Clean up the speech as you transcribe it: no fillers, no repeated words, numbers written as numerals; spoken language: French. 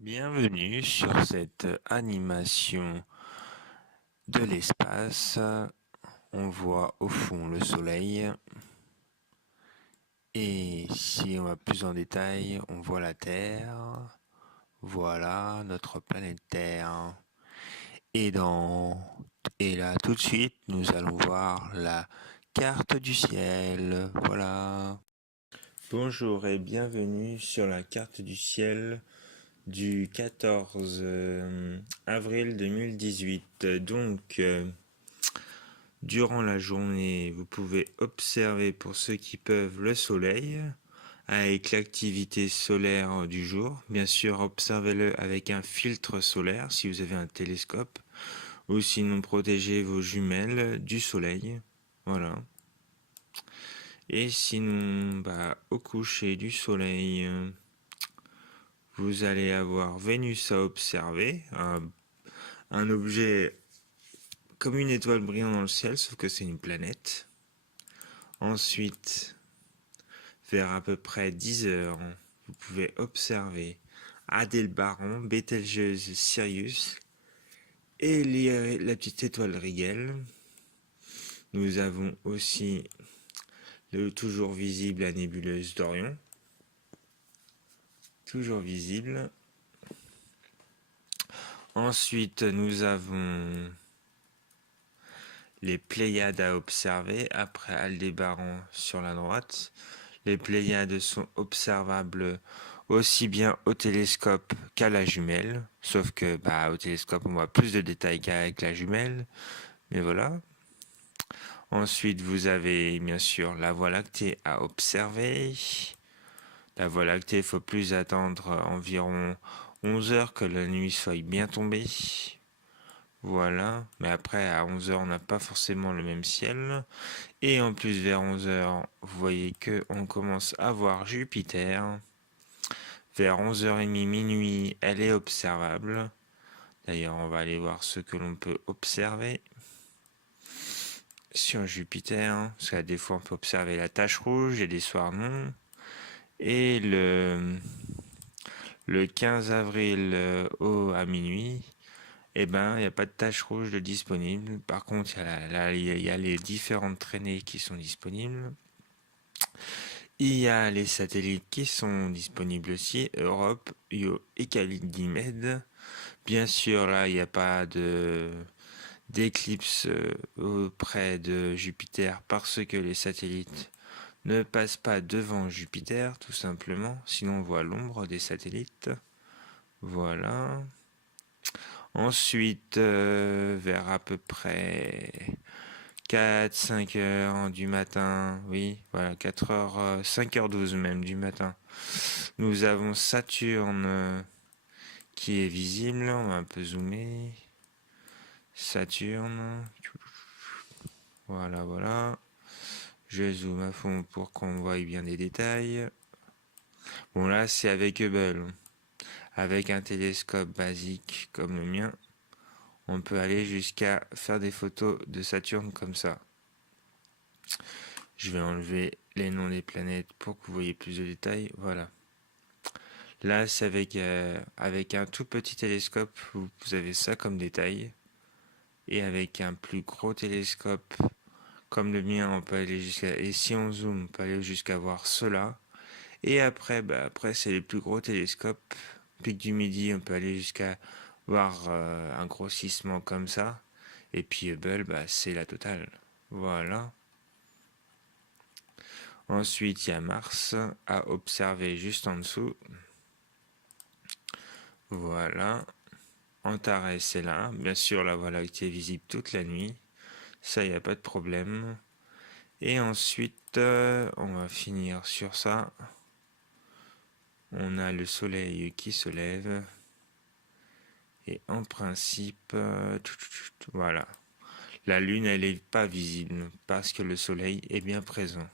Bienvenue sur cette animation de l'espace. On voit au fond le soleil. Et si on va plus en détail, on voit la Terre. Voilà notre planète Terre. Et là tout de suite, nous allons voir la carte du ciel. Voilà. Bonjour et bienvenue sur la carte du ciel du 14 avril 2018. Donc, durant la journée, vous pouvez observer, pour ceux qui peuvent, le soleil avec l'activité solaire du jour. Bien sûr, observez-le avec un filtre solaire si vous avez un télescope, ou sinon protégez vos jumelles du soleil. Voilà. Et sinon, au coucher du soleil, vous allez avoir Vénus à observer, un objet comme une étoile brillant dans le ciel, sauf que c'est une planète. Ensuite, vers à peu près 10 heures, vous pouvez observer Aldébaran, Bételgeuse, Sirius et la petite étoile Rigel. Nous avons aussi le toujours visible la nébuleuse d'Orion. Toujours visible. Ensuite, nous avons les Pléiades à observer après Aldébaran sur la droite. Les Pléiades sont observables aussi bien au télescope qu'à la jumelle, sauf que au télescope on voit plus de détails qu'avec la jumelle, mais voilà. Ensuite vous avez bien sûr la Voie lactée à observer. La Voie lactée, il faut plus attendre environ 11 heures que la nuit soit bien tombée. Voilà, mais après à 11 heures on n'a pas forcément le même ciel. Et en plus vers 11 heures, vous voyez que on commence à voir Jupiter. Vers 11h30 minuit, elle est observable. D'ailleurs, on va aller voir ce que l'on peut observer sur Jupiter. Parce qu'à des fois, on peut observer la tache rouge et des soirs non. Et le 15 avril à minuit, il n'y a pas de tache rouge de disponible. Par contre, il y a les différentes traînées qui sont disponibles. Il y a les satellites qui sont disponibles aussi, Europe, Io et Ganymède. Bien sûr, là, il n'y a pas d'éclipse auprès de Jupiter parce que les satellites ne passent pas devant Jupiter, tout simplement. Sinon, on voit l'ombre des satellites. Voilà. Ensuite, vers à peu près 4-5 heures du matin, oui, voilà, 4 heures, 5h12 même du matin, nous avons Saturne qui est visible. On va un peu zoomer. Saturne. Voilà, voilà. Je zoome à fond pour qu'on voie bien des détails. Bon, là, c'est avec Hubble. Avec un télescope basique comme le mien, on peut aller jusqu'à faire des photos de Saturne comme ça. Je vais enlever les noms des planètes pour que vous voyez plus de détails. Voilà. Là, c'est avec un tout petit télescope, vous avez ça comme détail. Et avec un plus gros télescope comme le mien, on peut aller jusqu'à, et si on zoome, on peut aller jusqu'à voir cela. Et après, après c'est les plus gros télescopes. Pic du Midi, on peut aller jusqu'à voir un grossissement comme ça. Et puis Hubble, c'est la totale. Voilà. Ensuite, il y a Mars à observer juste en dessous. Voilà. Antares, c'est là. Bien sûr, la Voie lactée est visible toute la nuit. Ça, il n'y a pas de problème. Et ensuite, on va finir sur ça. On a le soleil qui se lève. Et en principe, voilà. La lune, elle n'est pas visible parce que le soleil est bien présent.